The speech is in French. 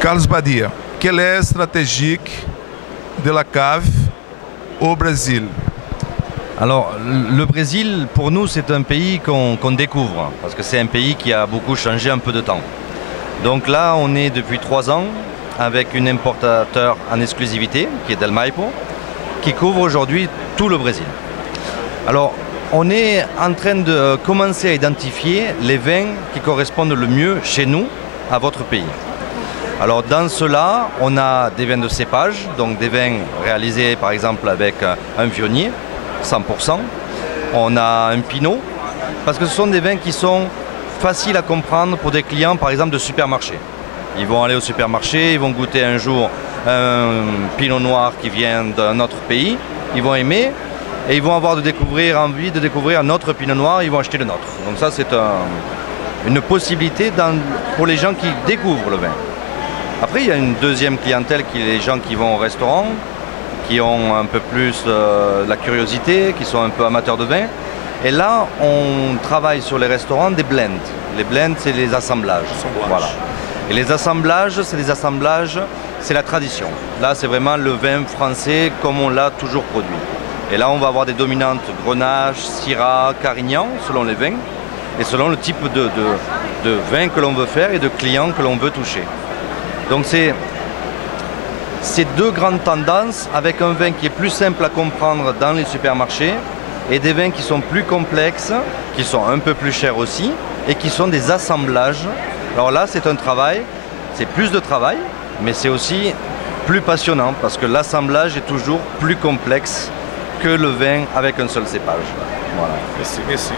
Carlos Badia, quelle est la stratégie de la cave au Brésil? Alors, le Brésil, pour nous, c'est un pays qu'on découvre, parce que c'est un pays qui a beaucoup changé en peu de temps. Donc là, on est depuis 3 ans avec un importateur en exclusivité, qui est Del Maipo, qui couvre aujourd'hui tout le Brésil. Alors, on est en train de commencer à identifier les vins qui correspondent le mieux chez nous, à votre pays. Alors dans cela, on a des vins de cépage, donc des vins réalisés par exemple avec un vionnier, 100%. On a un pinot, parce que ce sont des vins qui sont faciles à comprendre pour des clients par exemple de supermarché. Ils vont aller au supermarché, ils vont goûter un jour un pinot noir qui vient d'un autre pays, ils vont aimer et ils vont avoir envie de découvrir un autre pinot noir, ils vont acheter le nôtre. Donc ça c'est une possibilité pour les gens qui découvrent le vin. Après, il y a une deuxième clientèle qui est les gens qui vont au restaurant, qui ont un peu plus la curiosité, qui sont un peu amateurs de vin. Et là, on travaille sur les restaurants des blends. Les blends, c'est les assemblages. Voilà. Et les assemblages, c'est la tradition. Là, c'est vraiment le vin français comme on l'a toujours produit. Et là, on va avoir des dominantes Grenache, Syrah, Carignan, selon les vins, et selon le type de vin que l'on veut faire et de clients que l'on veut toucher. Donc c'est deux grandes tendances avec un vin qui est plus simple à comprendre dans les supermarchés et des vins qui sont plus complexes, qui sont un peu plus chers aussi et qui sont des assemblages. Alors là c'est un travail, c'est plus de travail, mais c'est aussi plus passionnant parce que l'assemblage est toujours plus complexe que le vin avec un seul cépage. Voilà. Merci.